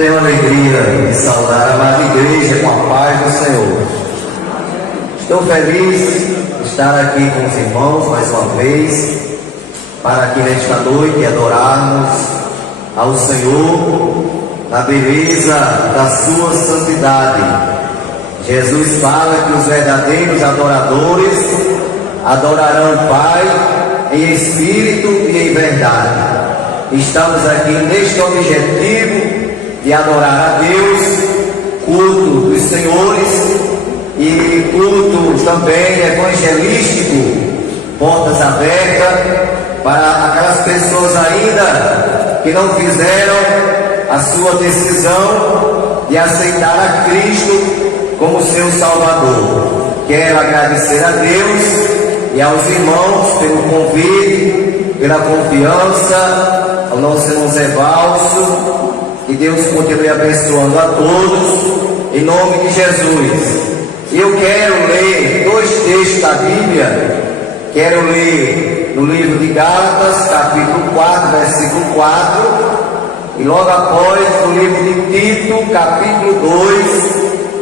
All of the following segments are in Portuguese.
Tenho alegria de saudar a amada igreja com a paz do Senhor. Estou feliz de estar aqui com os irmãos mais uma vez, para que nesta noite adorarmos ao Senhor na beleza da sua santidade. Jesus fala que os verdadeiros adoradores adorarão o Pai em espírito e em verdade. Estamos aqui neste objetivo de adorar a Deus, culto dos senhores e culto também evangelístico, portas abertas para aquelas pessoas ainda que não fizeram a sua decisão de aceitar a Cristo como seu Salvador. Quero agradecer a Deus e aos irmãos pelo convite, pela confiança, ao nosso irmão Zé Valso. Que Deus continue abençoando a todos, em nome de Jesus. Eu quero ler dois textos da Bíblia. Quero ler no livro de Gálatas, capítulo 4, versículo 4, e logo após no livro de Tito, capítulo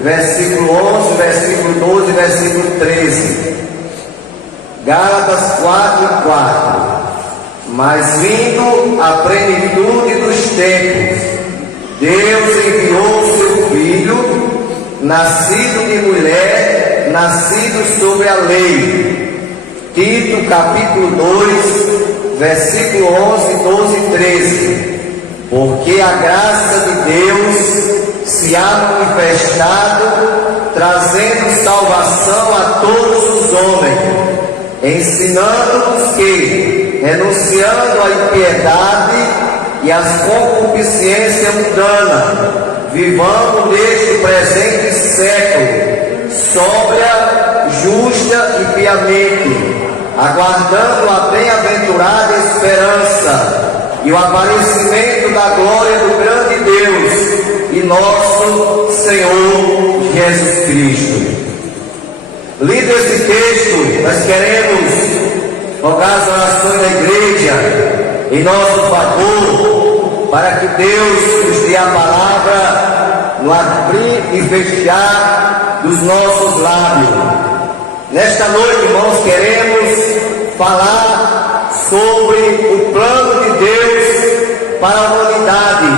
2, versículo 11, versículo 12 e versículo 13. Gálatas 4, 4. Mas vindo a plenitude dos tempos, Deus enviou seu Filho, nascido de mulher, nascido sobre a lei. Tito capítulo 2, versículo 11, 12 e 13. Porque a graça de Deus se há manifestado, trazendo salvação a todos os homens, ensinando-nos que, renunciando à impiedade e as concupiscências mundanas, vivamos neste presente século, sóbria, justa e piamente, aguardando a bem-aventurada esperança e o aparecimento da glória do grande Deus e nosso Senhor Jesus Cristo. Lido esse texto, nós queremos rogar as orações da igreja em nosso favor, para que Deus nos dê a palavra no abrir e fechar dos nossos lábios. Nesta noite, irmãos, queremos falar sobre o plano de Deus para a humanidade,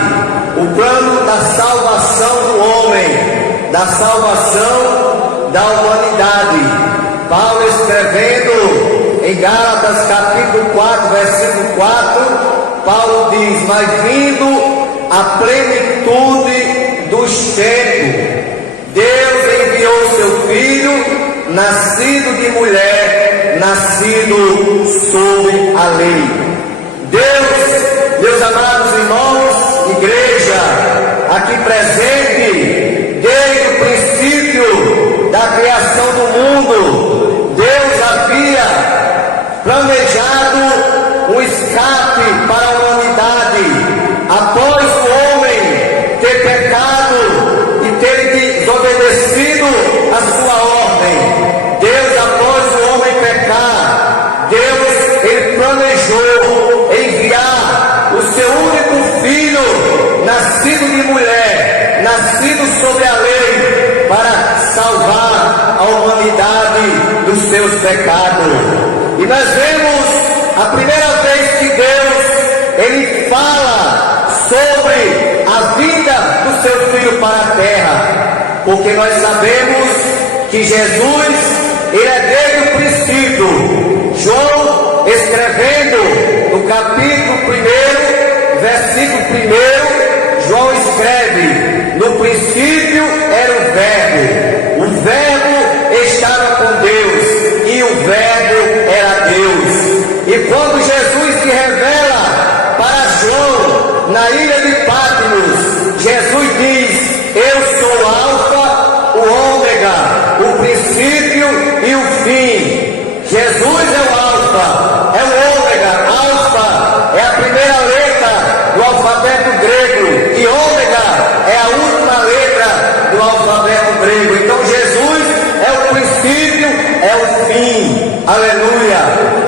o plano da salvação do homem, da salvação da humanidade. Paulo escrevendo em Gálatas capítulo 4, versículo 4, Paulo diz: mas vindo a plenitude dos tempos, Deus enviou seu Filho, nascido de mulher, nascido sob a lei. Deus, meus amados irmãos, igreja, aqui presente, desde o princípio da criação do mundo, Deus havia planejado um escape para a humanidade, após o homem ter pecado e ter desobedecido a sua ordem. Deus, após o homem pecar, Deus, ele planejou enviar o seu único filho, nascido de mulher, nascido sobre a lei, para salvar a humanidade dos seus pecados. E nós vemos a primeira vez que Deus, ele fala sobre a vinda do seu Filho para a terra, porque nós sabemos que Jesus, ele é desde o princípio. João, escrevendo no capítulo 1, versículo 1, João escreve: no princípio era o Verbo estava com Deus, e o Verbo era Deus. E quando Jesus se revela para João na ilha de Patmos, Jesus diz: eu sou o Alfa, o Ômega, o princípio e o fim. Jesus é o Alfa, é o Ômega. Alfa é a primeira letra do alfabeto grego e Ômega é a última letra do alfabeto grego. Então Jesus é o princípio, é o fim. Aleluia.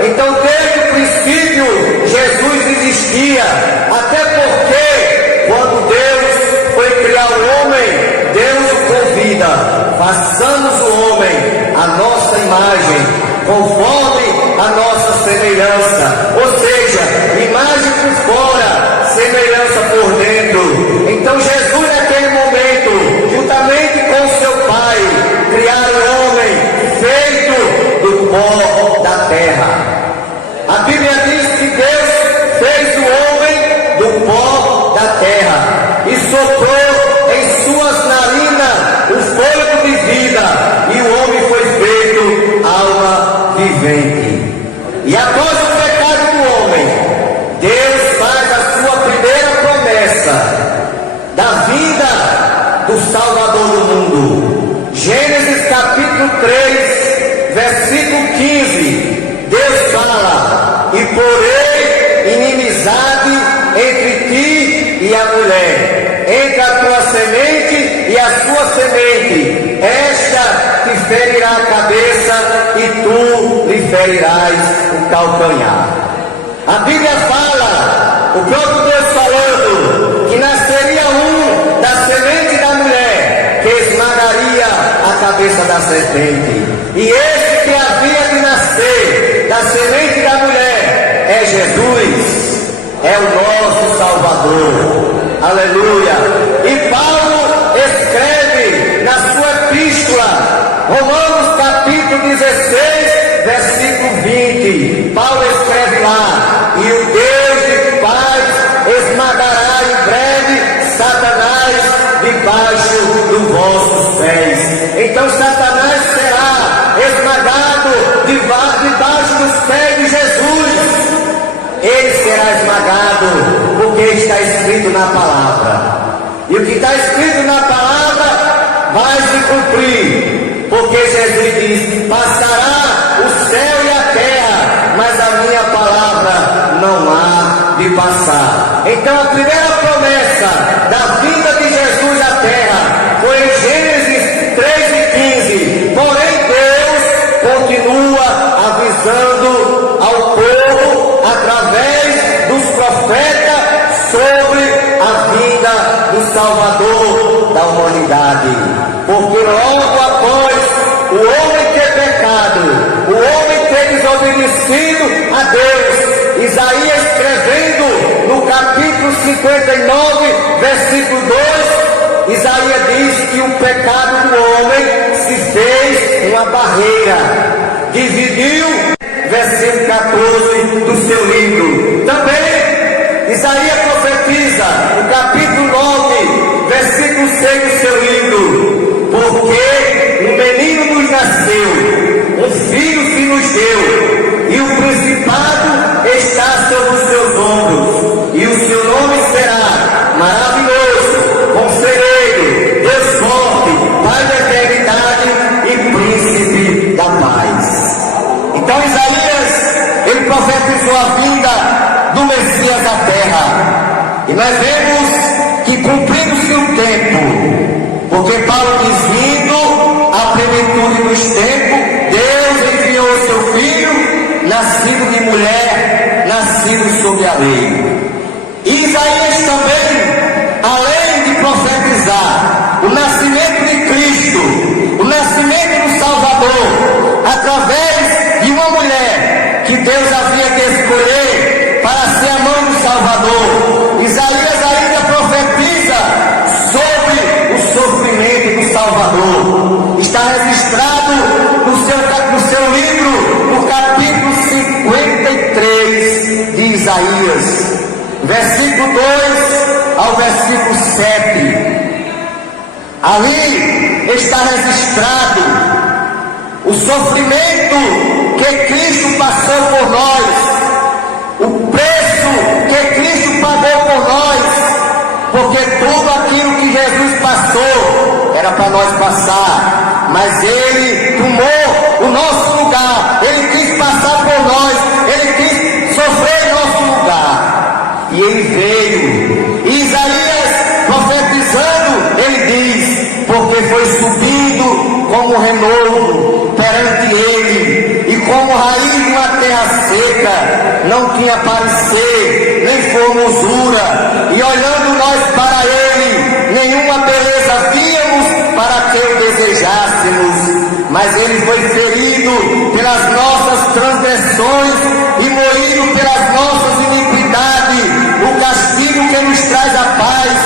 Então desde o princípio Jesus existia, até porque quando Deus foi ao homem, Deus o convida: façamos o homem a nossa imagem, conforme a nossa semelhança. Ou seja, imagem por fora, semelhança por dentro. Então Jesus, naquele momento, juntamente com seu Pai, criaram o homem feito do pó da terra. A Bíblia diz que Deus fez o homem do pó da terra e soprou em suas narinas o fôlego de vida, e o homem foi feito alma vivente. E após o pecado do homem, Deus faz a sua primeira promessa da vinda do Salvador do mundo. Gênesis capítulo 3, versículo 15. Deus fala: e porém inimizade entre ti e a mulher, entre a tua semente e a sua semente, esta te ferirá a cabeça e tu lhe ferirás o calcanhar. A Bíblia fala, o próprio Deus falando, que nasceria um da semente da mulher, que esmagaria a cabeça da serpente. E esse que havia de nascer da semente da mulher é Jesus, é o nosso Salvador. Aleluia! E Paulo escreve na sua epístola, Romanos capítulo 16, versículo 20. Paulo escreve lá: e o Deus de paz esmagará em breve Satanás debaixo dos vossos pés. Então Satanás será esmagado debaixo dos pés de Jesus. Ele será esmagado, porque está escrito na palavra. E o que está escrito na palavra vai se cumprir, porque Jesus diz: passará o céu e a terra, mas a minha palavra não há de passar. Então a primeira promessa da vinda de Jesus à terra foi em Gênesis 3:15. Porém Deus continua avisando ao povo através dos profetas sobre a vinda do Salvador da humanidade. Porque logo após o homem ter pecado, o homem ter desobedecido a Deus, Isaías escrevendo no capítulo 59, versículo 2, Isaías diz que o pecado do homem se fez uma barreira, dividiu, versículo 14 do seu livro. Também Isaías profetiza no capítulo 9, versículo 6 do seu livro: porque um menino nos nasceu, um filho se nos deu, e o principado está sobre os seus ombros, e o seu nome será Maravilhoso, Conselheiro, Deus Forte, Pai da Eternidade e Príncipe da Paz. Então Isaías, ele profetizou a vinda do Messias à terra, e nós vemos que cumprindo-se o tempo, porque Paulo diz: vindo a plenitude dos tempos, Deus enviou o seu Filho, nascido de mulher, nascido sob a lei. E Isaías também, além de profetizar o nascimento de Cristo, o nascimento do Salvador, através de uma mulher que Deus havia de escolher para ser a mãe do Salvador, Isaías ainda profetiza sobre o sofrimento do Salvador. Está registrado no seu livro, no capítulo 53 de Isaías, versículo 2 ao versículo 7. Ali está registrado o sofrimento que Cristo passou por nós, o preço que Cristo pagou por nós, porque tudo aquilo que Jesus passou era para nós passar, mas Ele tomou o nosso lugar, Ele quis passar por nós, Ele quis sofrer em nosso lugar, e Ele veio. E Isaías profetizando, ele diz: porque foi subido como renovo perante Ele, e como raiz de uma terra seca, não tinha parecer, nem formosura, e olhando nós para Ele, nenhuma beleza víamos para que o desejássemos, mas ele foi ferido pelas nossas transgressões e moído pelas nossas iniquidades. O castigo que nos traz a paz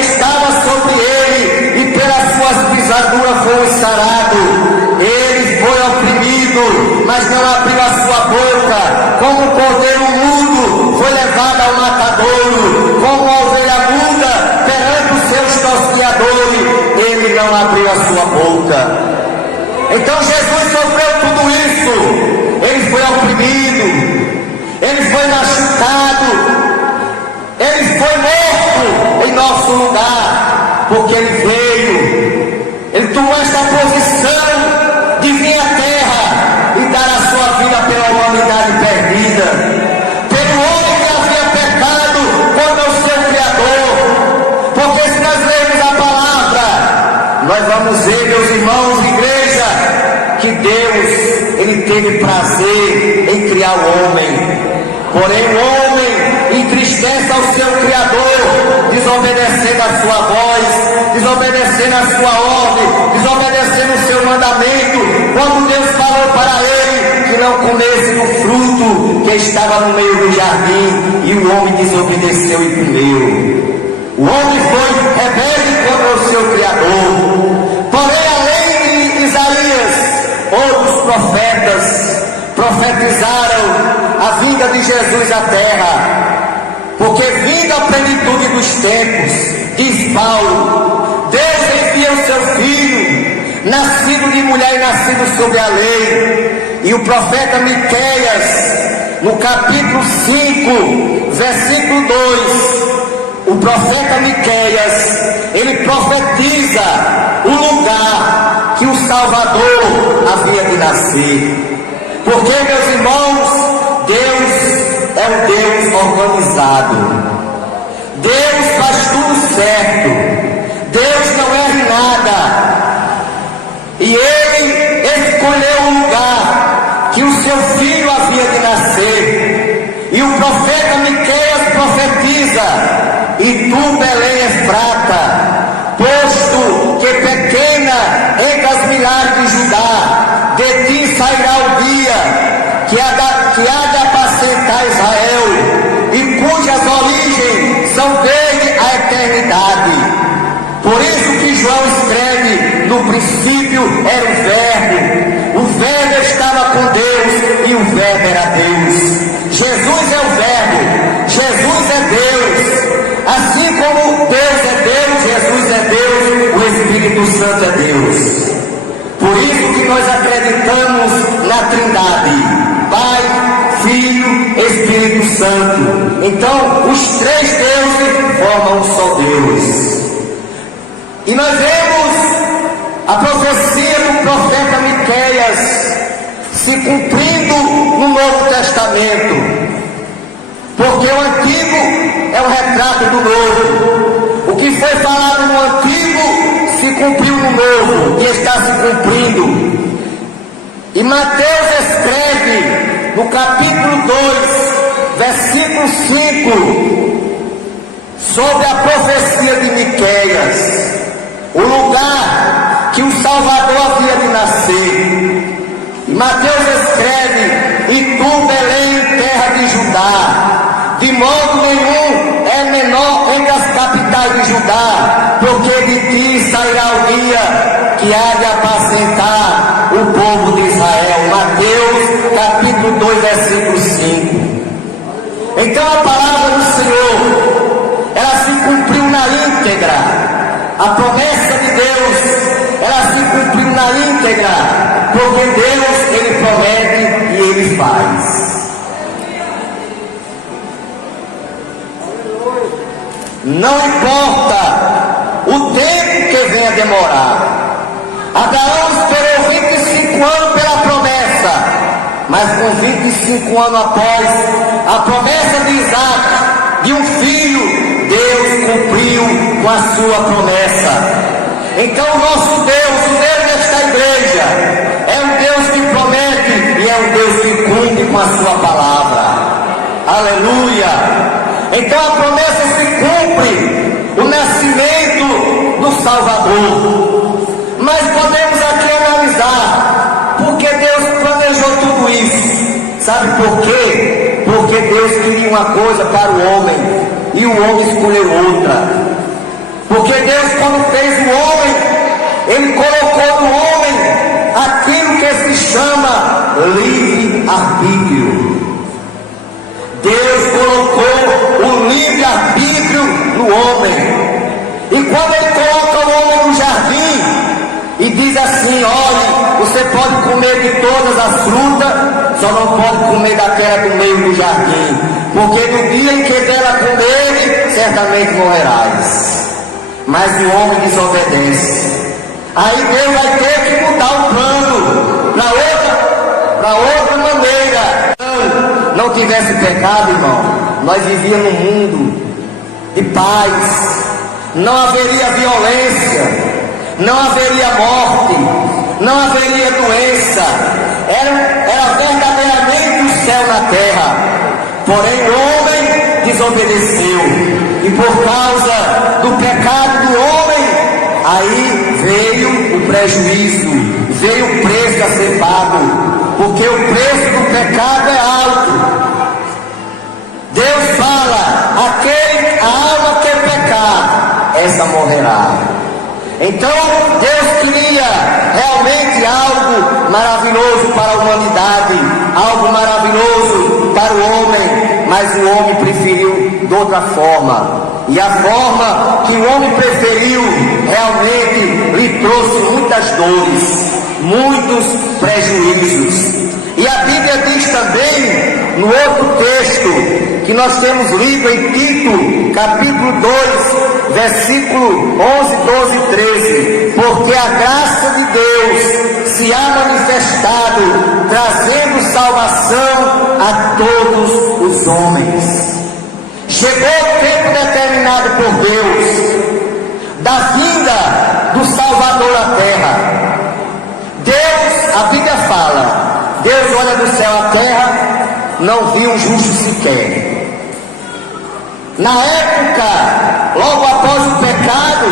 estava sobre ele, e pelas suas pisaduras foi sarado. Ele foi oprimido, mas não abriu a sua boca. Como um cordeiro mudo foi levado ao matadouro, como uma ovelha muda perante os seus tosquiadores, ele não abriu a sua boca. Então Jesus sofreu tudo isso. Ele foi oprimido, ele foi machucado, ele foi morto em nosso lugar, porque ele veio, ele tomou essa posição de vir à terra e dar a sua vida pela humanidade perdida, pelo homem que havia pecado contra o seu Criador. Porque se nós lermos a palavra, nós vamos ver, meus irmãos, igreja, que Deus, ele teve prazer em criar o homem. Porém o homem entristece ao seu Criador, desobedecendo a sua voz, desobedecendo a sua ordem, desobedecendo o seu mandamento, quando Deus falou para ele que não comesse do fruto que estava no meio do jardim, e o homem desobedeceu e comeu. O homem foi rebelde contra o seu Criador. Porém, além de Isaías, outros profetas profetizaram a vinda de Jesus à terra, porque vindo a plenitude dos tempos, diz Paulo, Deus envia o seu filho, nascido de mulher e nascido sob a lei. E o profeta Miqueias, no capítulo 5, versículo 2, o profeta Miqueias, ele profetiza o lugar que o Salvador havia de nascer. Porque, meus irmãos, Deus é um Deus organizado. Deus faz tudo certo. Deus não erra em nada. E ele escolheu o lugar que o seu filho havia de nascer. E o profeta Miqueias profetiza: e tu, Belém Efrata, posto que pequena entre as milhares de Judá, de ti sairá o dia que há de apacentar Israel, e cujas origens são desde a eternidade. Por isso que João escreve: no princípio era o Verbo estava com Deus, e o Verbo era Deus. Jesus é o Verbo, Jesus é Deus. Assim como Deus é Deus, Jesus é Deus, o Espírito Santo é Deus. Por isso que nós acreditamos na Trindade: Pai, Filho, Espírito Santo. Então, os três deuses formam um só Deus. E nós vemos a profecia do profeta Miqueias se cumprindo no Novo Testamento. Porque o Antigo é um retrato do Novo. O que foi falado no Antigo se cumpriu no Novo e está se cumprindo. E Mateus escreve no capítulo 2, versículo 5, sobre a profecia de Miqueias, o lugar que o Salvador havia de nascer. E Mateus escreve: e tu, Belém, terra de Judá, de modo nenhum é menor entre as capitais de Judá, porque de ti sairá o dia que há de apacentar o povo de Israel. Mateus capítulo 2, versículo 5. Então a palavra do Senhor, ela se cumpriu na íntegra. A promessa de Deus, ela se cumpriu na íntegra, porque Deus, ele promete e ele faz. Não importa o tempo que venha demorar. Abraão esperou 25 anos pela promessa, mas com 25 anos após a promessa de Isaac, de um filho, Deus cumpriu com a sua promessa. Então o nosso Deus, o Deus desta igreja, é um Deus que promete e é um Deus que cumpre com a sua palavra. Aleluia! Então a promessa se cumpre, o nascimento Sabe por quê? Porque Deus queria uma coisa para o homem e o homem escolheu outra. Porque Deus, quando fez o homem, Ele colocou no homem aquilo que se chama livre-arbítrio. Deus colocou o livre-arbítrio no homem. E quando Ele coloca o homem no jardim e diz assim: olhe, você pode comer de todas as frutas, só não pode comer daquela do meio do jardim, porque no dia em que dela comer, certamente morrerás. Mas o homem desobedece. Aí Deus vai ter que mudar o plano para outra maneira. Se não tivesse pecado, irmão, nós vivíamos num mundo de paz. Não haveria violência, não haveria morte, não haveria doença. Era verdadeiramente o céu na terra. Porém o homem desobedeceu, e por causa do pecado do homem, aí veio o prejuízo, veio o preço a ser pago, porque o preço do pecado é alto. Deus fala: a alma que pecar, essa morrerá. Então Deus queria realmente algo maravilhoso para a humanidade, algo maravilhoso para o homem, mas o homem preferiu de outra forma. E a forma que o homem preferiu realmente lhe trouxe muitas dores, muitos prejuízos. E a Bíblia diz também, no outro texto que nós temos lido em Tito, capítulo 2, versículo 11, 12 e 13: porque a graça de Deus se há manifestado, trazendo salvação a todos os homens. Chegou o tempo determinado por Deus, da vinda do Salvador à terra. Deus, a Bíblia fala, Deus olha do céu à terra, não viu um justo sequer. Na época, logo após o pecado,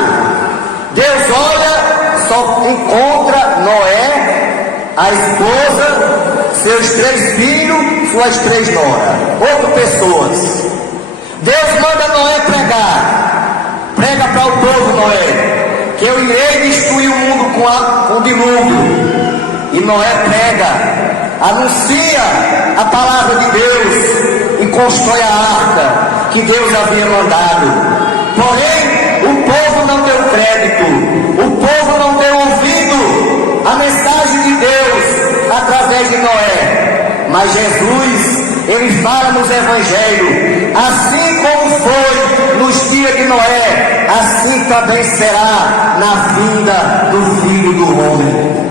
Deus olha, só encontra Noé, a esposa, seus 3 filhos, suas 3 noras, 8 pessoas. Deus manda Noé prega para o povo, Noé, que eu irei destruir o mundo com o dilúvio. E Noé prega, anuncia a palavra de Deus e constrói a arca que Deus havia mandado. Porém, o povo não deu crédito, o povo não deu ouvido à mensagem de Deus através de Noé. Mas Jesus, Ele fala nos evangelhos: assim como foi nos dias de Noé, assim também será na vinda do Filho do Homem.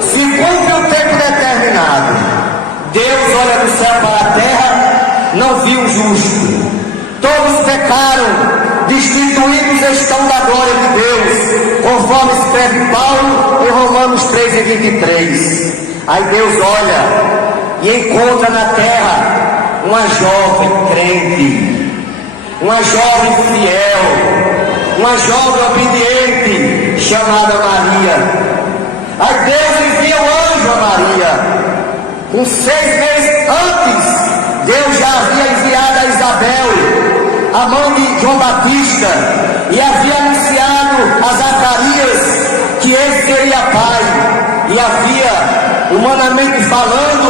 Se cumpre o tempo determinado, Deus olha do céu para a terra, não viu o justo. Todos pecaram, destituídos estão da glória de Deus, conforme escreve Paulo em Romanos 3 e 23. Aí Deus olha e encontra na terra uma jovem crente, uma jovem fiel, uma jovem obediente, chamada Maria. Aí Deus envia o anjo a Maria. Com 6 meses antes, Deus já havia enviado a Isabel, a mãe de João Batista, e havia anunciado a Zacarias que ele seria pai. E havia, humanamente falando,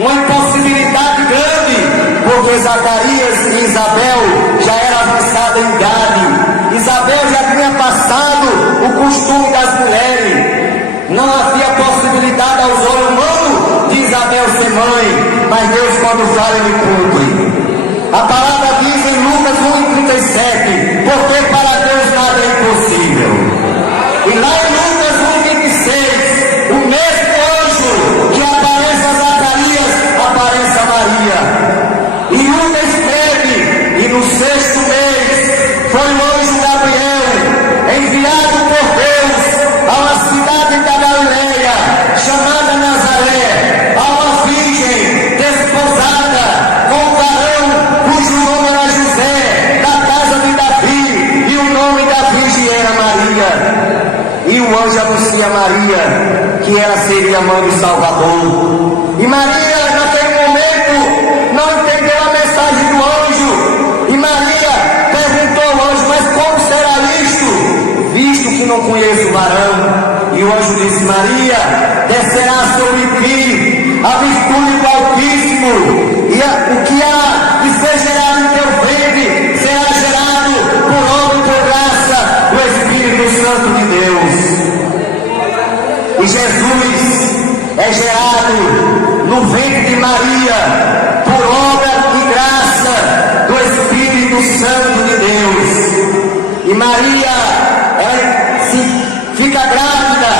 uma impossibilidade grande, porque Zacarias e Isabel já eram avançadas em idade. Isabel já tinha passado o costume das mulheres. Não havia possibilidade aos olhos humanos de Isabel ser mãe, mas Deus, quando fala, Ele cumpre. A palavra diz em Lucas 1:37, porque para Deus nada é impossível. E lá em Lucas 1:26, o mesmo anjo que aparece a Zacarias, aparece a Maria. E Lucas escreve, e no 6º mês, foi o anjo Gabriel, enviado por Deus a uma cidade da Galileia, chamada Nazaré, a uma virgem desposada com um varão cujo nome era José, da casa de Davi, e o nome da virgem era Maria. E o anjo anuncia a Maria que ela seria a mãe do Salvador. E Maria, naquele Maria, por obra e graça do Espírito Santo de Deus, e Maria, ela fica grávida,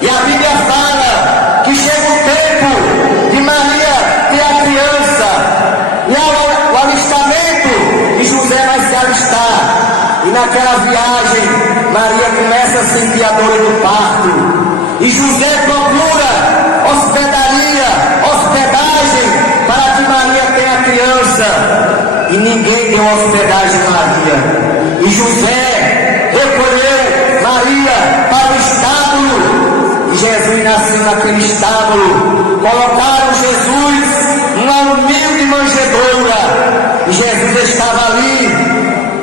e a Bíblia fala que chega o tempo de Maria ter a criança, e há o alistamento, e José vai se alistar, e naquela viagem, Maria começa a sentir a dor do parto, e José procura hospedagem, para que Maria tenha a criança, e ninguém deu hospedagem a Maria, e José recolheu Maria para o estábulo, e Jesus nasceu naquele estábulo, colocaram Jesus numa humilde manjedoura, e Jesus estava ali,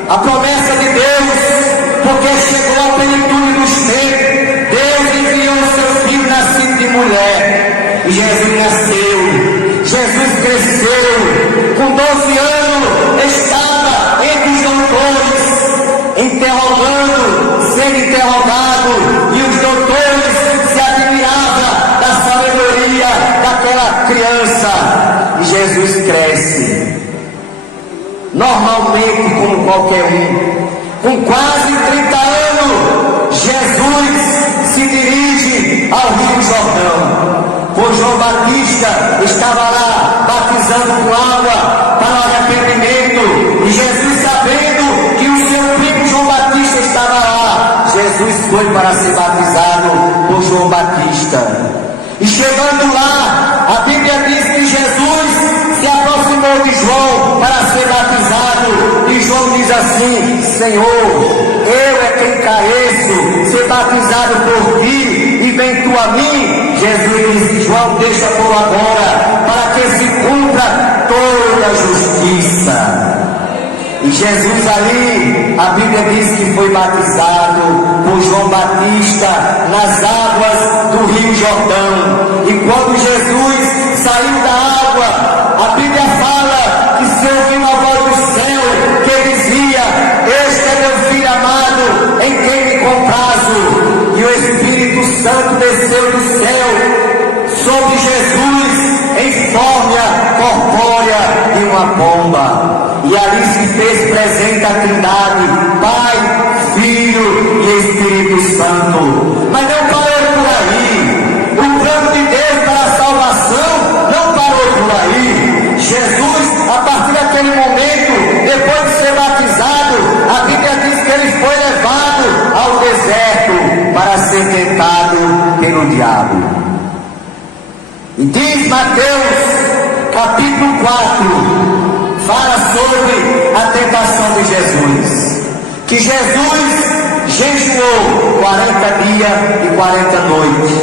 a promessa de Deus, porque chegou a plenitude dos tempos, Deus enviou o seu filho nascido de mulher, e Jesus nasceu, Jesus cresceu, com 12 anos estava entre os doutores, sendo interrogado, e os doutores se admiravam da sabedoria daquela criança, e Jesus cresce, normalmente como qualquer um, com quase 30 anos, Jesus se dirige ao Rio Jordão, pois João Batista estava lá batizando com água para o arrependimento, e Jesus, sabendo que o seu primo João Batista estava lá, Jesus foi para ser batizado por João Batista, e chegando lá, a Bíblia diz que Jesus se aproximou de João para ser batizado, e João diz assim: Senhor, eu é quem careço ser batizado por ti, e vem tu a mim. Jesus disse: João, deixa por agora, para que se cumpra toda a justiça. E Jesus ali, a Bíblia diz que foi batizado por João Batista nas águas do Rio Jordão, e quando Jesus saiu da água, a Bíblia fala que se ouviu uma voz do céu que dizia: este é meu filho amado, em quem me comprazo, e o Espírito Santo desceu do céu sobre Jesus em forma corpórea de uma pomba, e ali se fez presente a Trindade, Pai, Filho e Espírito Santo. Mas não parou por aí, o plano de Deus para a salvação não parou por aí. Jesus, a partir daquele momento, depois de ser batizado, a Bíblia diz que ele foi levado ao deserto para ser tentado pelo diabo. E diz Mateus capítulo 4, fala sobre a tentação de Jesus, que Jesus jejuou 40 dias e 40 noites,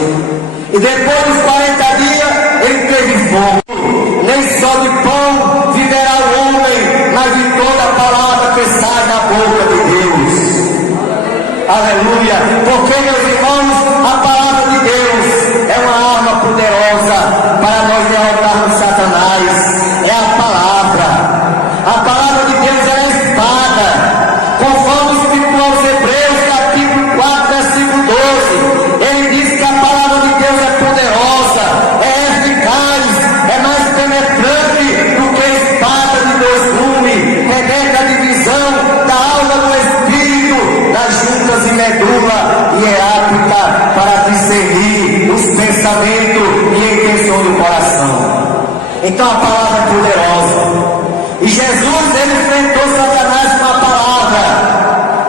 e depois dos 40 dias ele teve fome. Nem só de pão viverá o homem, mas de toda a palavra que sai da boca de Deus. Aleluia! Porque, meus irmãos, a palavra de Deus é uma arma poderosa para nós derrotarmos Satanás. É a palavra. A palavra de Deus é a espada. Conforme escrito aos Hebreus, capítulo 4, versículo 12, ele diz que a palavra de Deus é poderosa, é eficaz, é mais penetrante do que a espada de dois gumes, penetra a divisão da alma do espírito, das juntas e medula, e é apta para discernir os pensamentos e a intenção do coração. Então a palavra é poderosa. E Jesus, ele enfrentou Satanás com a palavra.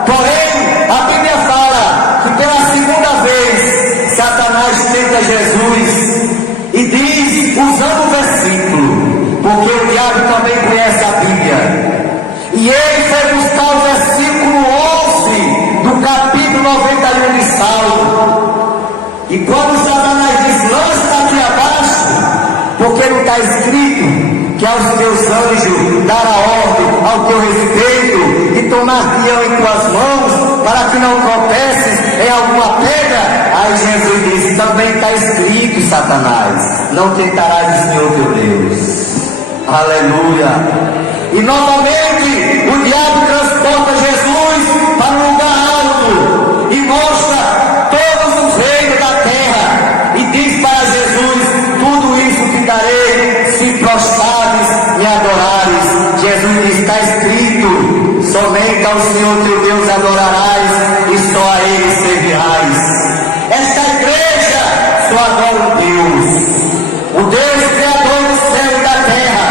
Porém, a Bíblia fala que pela segunda vez Satanás tenta Jesus e diz, usando o versículo, porque o diabo também conhece a Bíblia, e ele foi buscar o versículo 11 do capítulo 91 de Salmo. E quando Satanás diz: lança aqui abaixo, porque não está escrito que aos teus anjos dará ordem ao teu respeito e tomar-te-ão em tuas mãos para que não tropeces em alguma pedra. Aí Jesus disse: também está escrito, Satanás, não tentarás o Senhor teu Deus. Aleluia. E novamente o diabo transporta Jesus para um lugar alto e mostra todos os reinos da terra e diz para Jesus: tudo isso te dará somente ao Senhor teu Deus adorarás e só a Ele servirás. Esta igreja só adora um Deus, o Deus Criador do céu e da terra,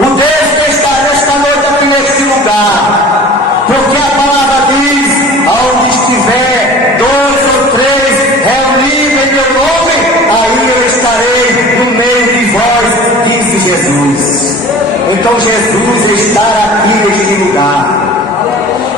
o Deus que está nesta noite aqui neste lugar, porque a palavra diz: aonde estiver 2 ou 3 reunidos em meu nome, aí eu estarei no meio de vós, disse Jesus. Então Jesus está aqui neste lugar.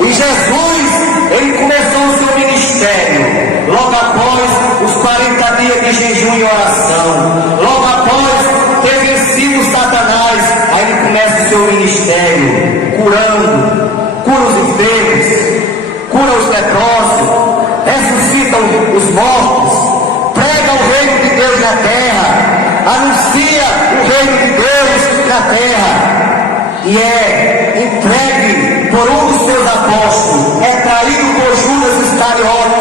E Jesus, ele começou o seu ministério logo após os 40 dias de jejum e oração. Logo após ter vencido Satanás, aí ele começa o seu ministério curando, cura os enfermos, cura os leprosos, ressuscita os mortos, prega o reino de Deus na terra, anuncia o reino de Deus na terra, e é entregue por um dos seus apóstolos, é traído por Judas Iscariote,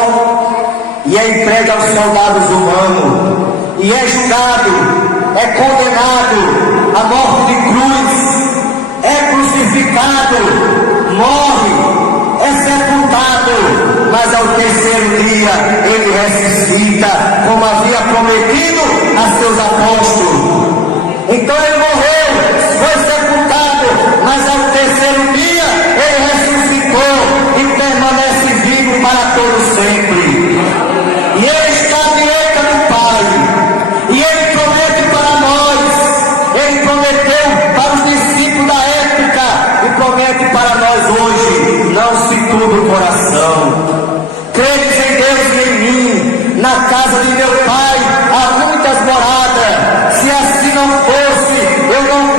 e é entregue aos soldados humanos, e é julgado, é condenado à morte de cruz, é crucificado, morre, é sepultado, mas ao terceiro dia ele ressuscita, como havia prometido a seus apóstolos. Então ele morreu, foi sepultado, mas ao terceiro dia ele ressuscitou e permanece vivo para todo sempre. E ele está à direita do Pai, e ele promete para nós, ele prometeu para os discípulos da época e promete para nós hoje: não se turbe o coração, credes em Deus e em mim, na casa de meu Pai há muitas moradas, se assim não fosse, eu não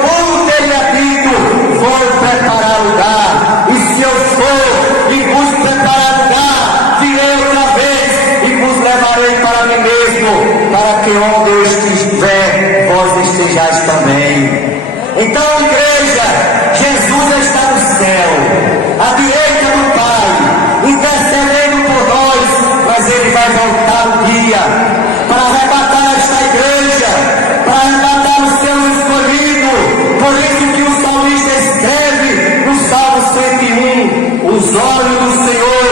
teria dito, vou preparar lugar, e se eu for e vos preparar lugar, virei outra vez e vos levarei para mim mesmo, para que onde eu estiver, vós estejais também. Então, igreja, Jesus está no céu, à direita do Pai, intercedendo por nós, mas ele vai voltar um dia para arrebatar esta igreja, para arrebatar os seus escolhidos. Por isso que o salmista escreve no Salmo 101: os olhos do Senhor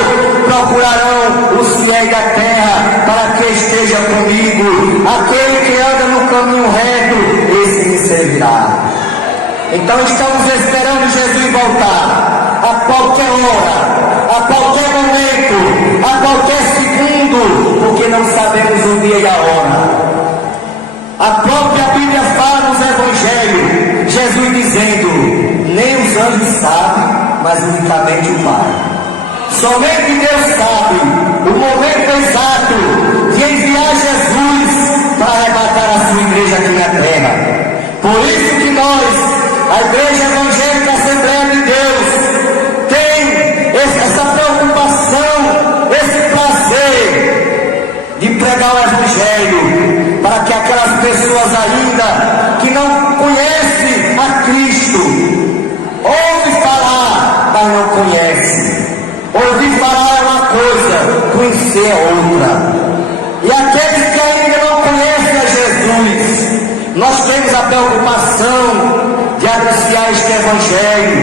procurarão os fiéis da terra, para que esteja comigo. Aquele que anda no caminho reto, esse me servirá. Então estamos esperando Jesus voltar a qualquer hora, a qualquer momento, a qualquer segundo, porque não sabemos o dia e a hora. A própria Bíblia fala nos Evangelhos, Jesus dizendo: nem os anjos sabem, mas unicamente o Pai. Somente Deus sabe o momento exato de enviar Jesus para arrebatar a sua igreja aqui na terra. Por isso que nós, a Igreja Evangélica Assembleia de Deus, tem essa preocupação, esse prazer de pregar o Evangelho, para que aquelas pessoas ainda que não conhecem a Cristo, ouvem falar, mas não conhecem. Ouvir falar é uma coisa, conhecer é outra. E aqueles que ainda não conhecem a Jesus, nós temos a preocupação de anunciar este Evangelho.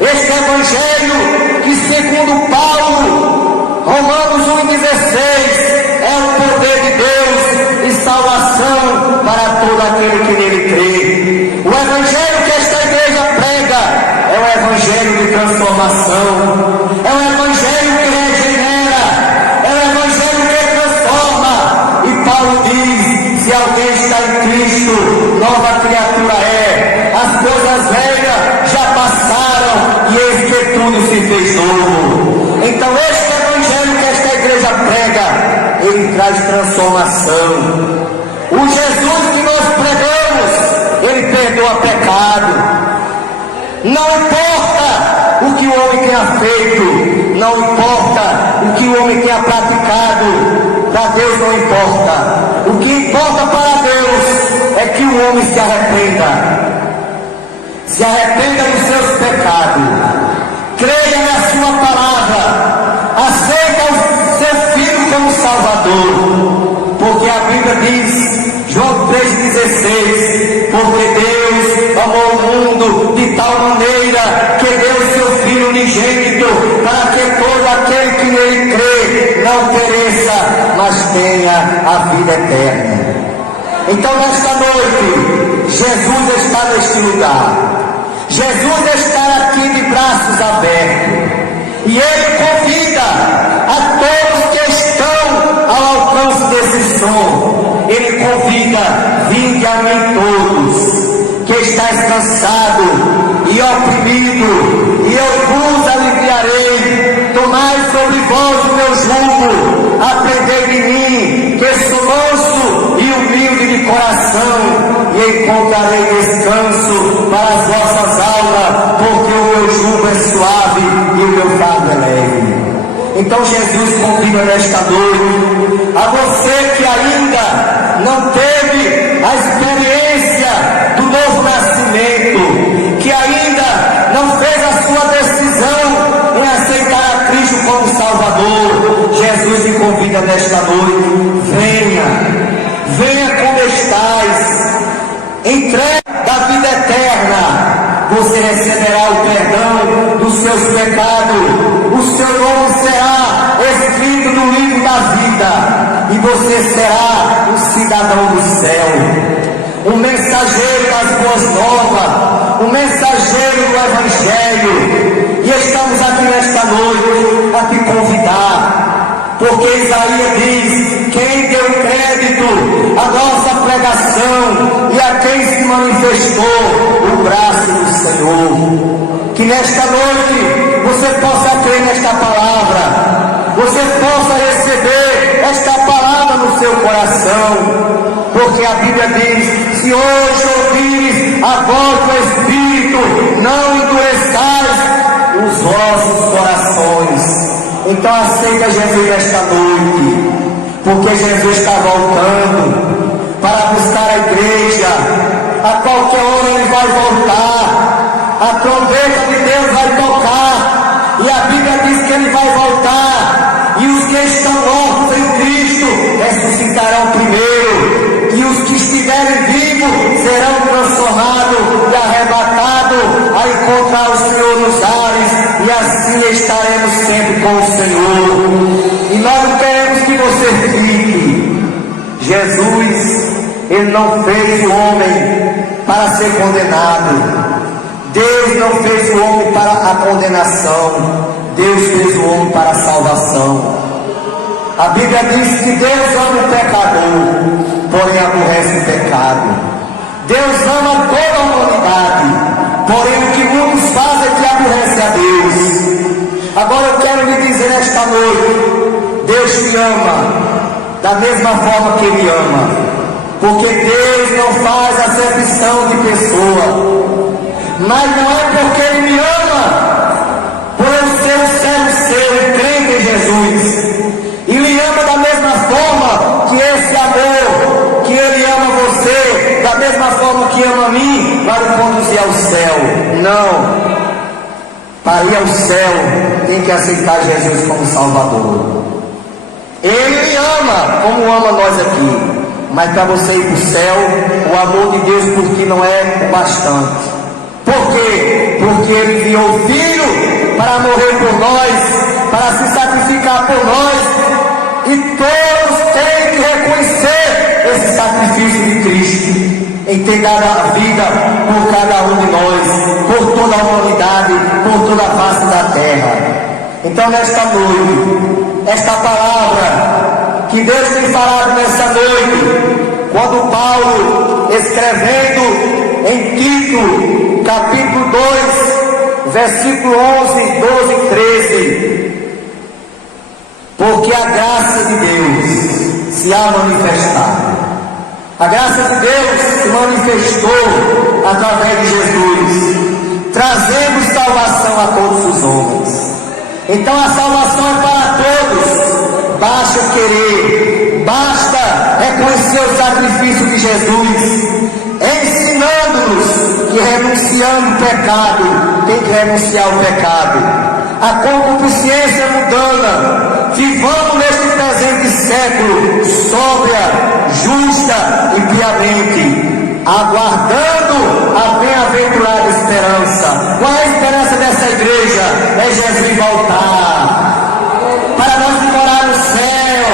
Este Evangelho que, segundo Paulo, Romanos 1,16, é o poder de Deus e salvação para todo aquele que nele crê. O Evangelho que esta igreja prega é o Evangelho de transformação, é o Evangelho que regenera, é o Evangelho que transforma. E Paulo diz: se alguém está em Cristo, nova criatura é, as coisas velhas já passaram e eis que tudo se fez novo. Então este Evangelho que esta igreja prega, ele traz transformação. O Jesus que nós pregamos, ele perdoa pecado. Não importa o que o homem tenha feito, não importa o que o homem tenha praticado, para Deus não importa. O que importa para Deus é que o homem se arrependa dos seus pecados, creia na sua palavra, aceita o seu Filho como Salvador, porque a Bíblia diz, João 3,16, porque Deus amou o mundo de tal maneira que deu seu Filho unigênito vida eterna. Então nesta noite, Jesus está neste lugar. Jesus está aqui de braços abertos. E Ele convida a todos que estão ao alcance desse som. Ele convida: vinde a mim todos, que estáis cansado e oprimido, e eu vos aliviarei. Tomai sobre vós o meu jugo, aprendei de mim, que sou manso e humilde de coração, e encontrarei descanso para as vossas almas, porque o meu jugo é suave e o meu fardo é leve. Então Jesus convida nesta noite a você que ainda não teve a experiência do novo nascimento, que ainda não fez a sua decisão em aceitar a Cristo como Salvador. Jesus te convida nesta noite: venha como estás, entregue da vida eterna. Você receberá o perdão dos seus pecados, o seu nome será escrito no livro da vida, e você será um cidadão do céu, um mensageiro das boas novas, um mensageiro do Evangelho. E estamos aqui nesta noite a te convidar, porque Isaías diz: quem deu crédito à nossa pregação e a quem se manifestou o braço do Senhor. Que nesta noite você possa crer nesta palavra, você possa receber esta palavra no seu coração, porque a Bíblia diz: se hoje ouvires a voz do Espírito, não endureçais os vossos corações. Então aceita Jesus nesta noite, porque Jesus está voltando para buscar a igreja. A qualquer hora Ele vai voltar, a trombeta de Deus vai tocar, e a Bíblia diz que Ele vai voltar, e os que estão mortos em Cristo ressuscitarão primeiro, e os que estiverem vivos serão transformados e arrebatados a encontrar o Senhor nos ares, e assim estaremos sempre com o Senhor. E nós não queremos que você fique. Jesus, Ele não fez o homem para ser condenado. Deus não fez o homem para a condenação. Deus fez o homem para a salvação. A Bíblia diz que Deus ama o pecador, porém aborrece o pecado. Deus ama toda a humanidade, porém o que muitos fazem é que aborrece a Deus. Agora eu quero lhe dizer esta noite: Deus te ama da mesma forma que Ele ama, porque Deus não faz acepção de pessoa. Mas não é porque Ele me ama, por eu ser um servo seu, crente em Jesus. Ele ama da mesma forma que esse amor que Ele ama você, da mesma forma que ama a mim, vai me conduzir ao céu. Não. Para ir ao céu, tem que aceitar Jesus como Salvador. Ele me ama como ama nós aqui. Mas para você ir para o céu, o amor de Deus por ti não é o bastante. Por quê? Porque Ele enviou o Filho para morrer por nós, para se sacrificar por nós. E todos têm que reconhecer esse sacrifício de Cristo, em ter dado a vida por cada um de nós, por toda a humanidade, por toda a face da terra. Então nesta noite, esta palavra que Deus tem falado nessa noite, quando Paulo, escrevendo em Tito, capítulo 2, versículo 11, 12 e 13, porque a graça de Deus se há manifestado. A graça de Deus se manifestou através de Jesus, trazendo salvação a todos os homens. Então a salvação é para todos, basta querer, basta reconhecer o sacrifício de Jesus, ensinando-nos que renunciando o pecado, tem que renunciar o pecado. A concupiscência mundana, vivamos neste presente século, sóbria, justa e piamente, aguardando a bem-aventurada esperança. Qual é a esperança dessa igreja? É Jesus voltar, para nós morar no céu,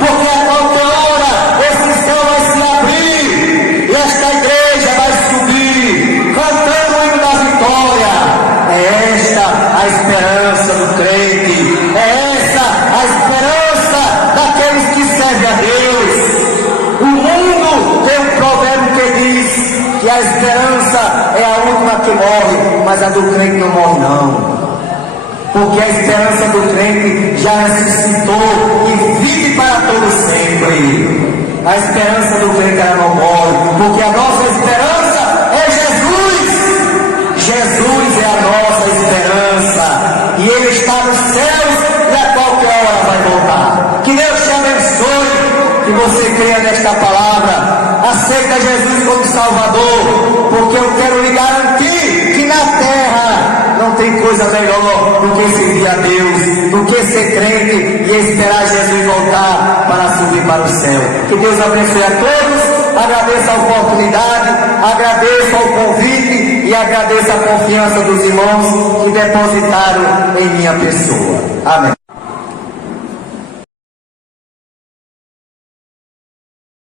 porque a qualquer hora do crente, é essa a esperança daqueles que servem a Deus. O mundo tem um provérbio que diz que a esperança é a última que morre, mas a do crente não morre não. Porque a esperança do crente já ressuscitou e vive para todo sempre. A esperança do crente ela não morre, porque a nossa esperança é Jesus. Jesus é a nossa esperança e Ele está nos céus e a qualquer hora vai voltar. Que Deus te abençoe, que você creia nesta palavra. Aceita Jesus como Salvador, porque eu quero lhe garantir que na terra não tem coisa melhor do que servir a Deus, do que ser crente e esperar Jesus voltar para subir para o céu. Que Deus abençoe a todos, agradeço a oportunidade, agradeço ao convite e agradeço a confiança dos irmãos que depositaram em minha pessoa. Amém.